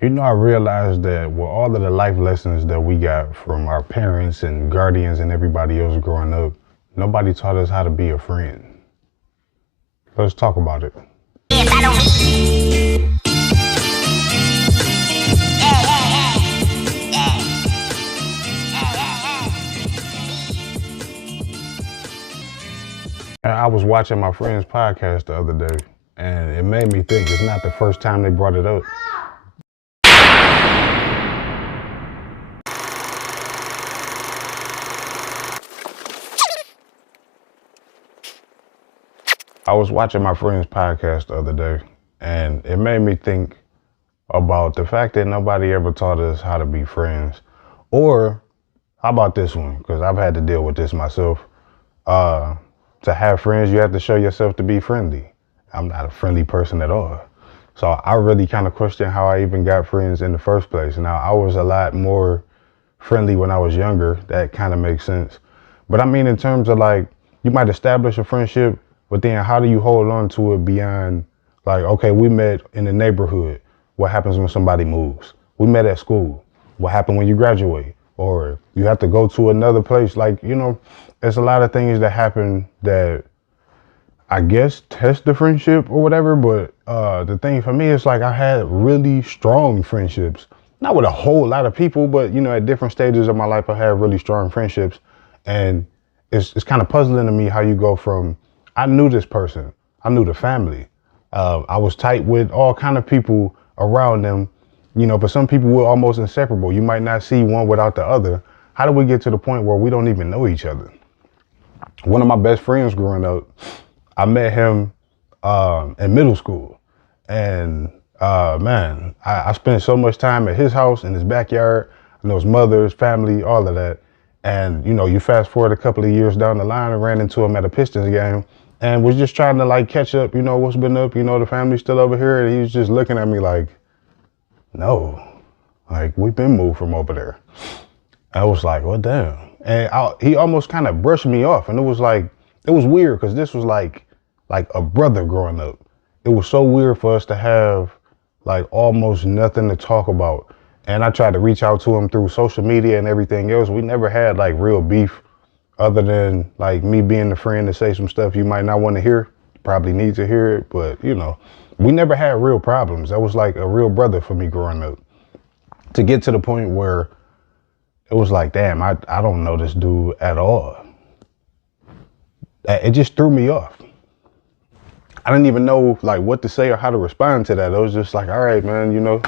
You know, I realized that with all of the life lessons that we got from our parents and guardians and everybody else growing up, nobody taught us how to be a friend. Let's talk about it. And I was watching my friend's podcast the other day, and it made me think it's not the first time they brought it up. I was watching my friend's podcast the other day, and it made me think about the fact that nobody ever taught us how to be friends. Or how about this one? Because I've had to deal with this myself. Uh, to have friends, you have to show yourself to be friendly. I'm not a friendly person at all. So I really kind of question how I even got friends in the first place. Now, I was a lot more friendly when I was younger. That kind of makes sense. But I mean, in terms of like, you might establish a friendship, but then how do you hold on to it beyond like, okay, we met in the neighborhood. What happens when somebody moves? We met at school. What happened when you graduate? Or you have to go to another place. Like, you know, there's a lot of things that happen that I guess test the friendship or whatever. But the thing for me is like I had really strong friendships, not with a whole lot of people, but you know, at different stages of my life, I had really strong friendships, and it's kind of puzzling to me how you go from I knew this person, I knew the family, I was tight with all kind of people around them, you know, but some people were almost inseparable. You might not see one without the other. How do we get to the point where we don't even know each other? One of my best friends growing up, I met him in middle school, and man, I spent so much time at his house in his backyard. I know his mother, his family, all of that. And you know, you fast forward a couple of years down the line, and ran into him at a Pistons game, and was just trying to like catch up. You know, what's been up? You know, the family's still over here, and he was just looking at me like, no, like we've been moved from over there. I was like, well, damn. And he almost kind of brushed me off, and it was like, it was weird because this was like a brother growing up. It was so weird for us to have like almost nothing to talk about. And I tried to reach out to him through social media and everything else. We never had like real beef other than like me being the friend to say some stuff you might not want to hear, probably need to hear it, but you know, we never had real problems. That was like a real brother for me growing up. To get to the point where it was like, damn, I don't know this dude at all. It just threw me off. I didn't even know like what to say or how to respond to that. I was just like, all right, man, you know,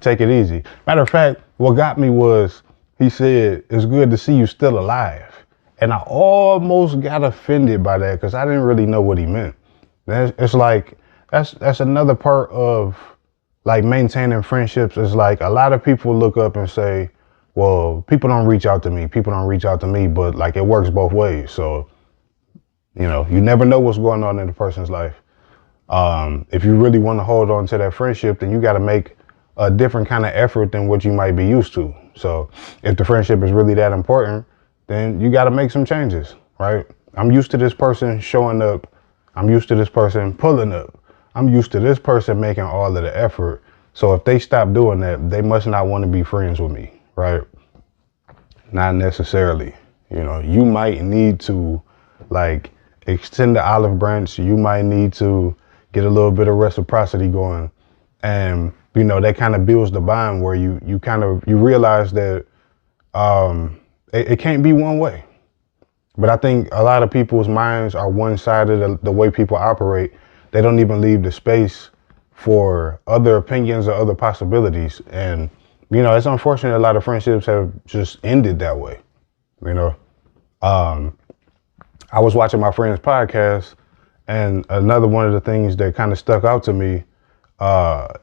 take it easy. Matter of fact, what got me was he said, it's good to see you still alive. And I almost got offended by that because I didn't really know what he meant. It's like, that's another part of like maintaining friendships is like a lot of people look up and say, well, people don't reach out to me. People don't reach out to me, but like it works both ways. So, you know, you never know what's going on in a person's life. If you really want to hold on to that friendship, then you got to make a different kind of effort than what you might be used to. So if the friendship is really that important, then you got to make some changes, right? I'm used to this person showing up. I'm used to this person pulling up. I'm used to this person making all of the effort. So if they stop doing that, they must not want to be friends with me, right? Not necessarily. You know, you might need to like extend the olive branch. You might need to get a little bit of reciprocity going. And, you know, that kind of builds the bond where you realize that it can't be one way. But I think a lot of people's minds are one-sided, the way people operate. They don't even leave the space for other opinions or other possibilities. And, you know, it's unfortunate a lot of friendships have just ended that way, you know. I was watching my friend's podcast, and another one of the things that kind of stuck out to me,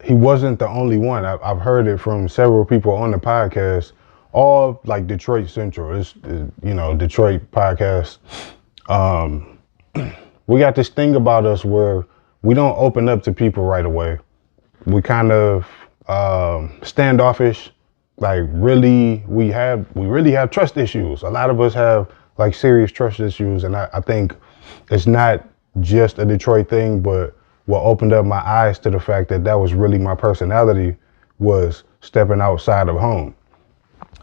he wasn't the only one. I've heard it from several people on the podcast, all like Detroit Central. It's you know, Detroit podcast. We got this thing about us where we don't open up to people right away. We kind of standoffish. Like really, we really have trust issues. A lot of us have like serious trust issues, and I think it's not just a Detroit thing, but what opened up my eyes to the fact that that was really my personality was stepping outside of home.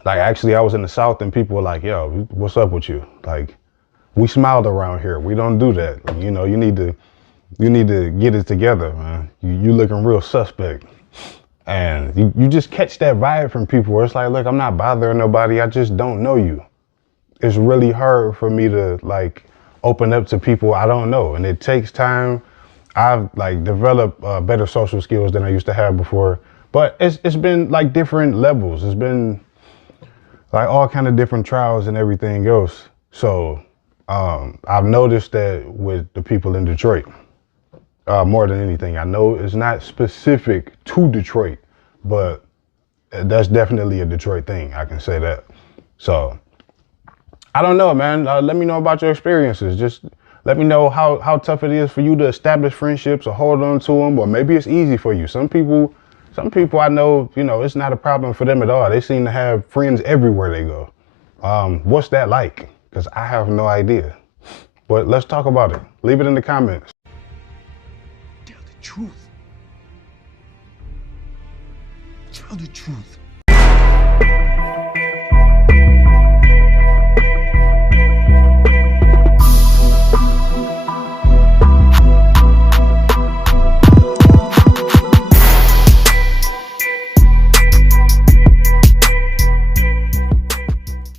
Like, actually, I was in the South and people were like, yo, what's up with you? Like, we smiled around here. We don't do that. You know, you need to get it together, man. You looking real suspect. And you just catch that vibe from people where it's like, look, I'm not bothering nobody. I just don't know you. It's really hard for me to like open up to people I don't know. And it takes time. I've like developed better social skills than I used to have before. But it's been like different levels. It's been like all kind of different trials and everything else. So I've noticed that with the people in Detroit, more than anything. I know it's not specific to Detroit, but that's definitely a Detroit thing. I can say that. So I don't know, man. Let me know about your experiences. Just let me know how tough it is for you to establish friendships or hold on to them, or maybe it's easy for you. Some people I know, you know, it's not a problem for them at all. They seem to have friends everywhere they go. What's that like? Because I have no idea. But let's talk about it. Leave it in the comments. Tell the truth. Tell the truth.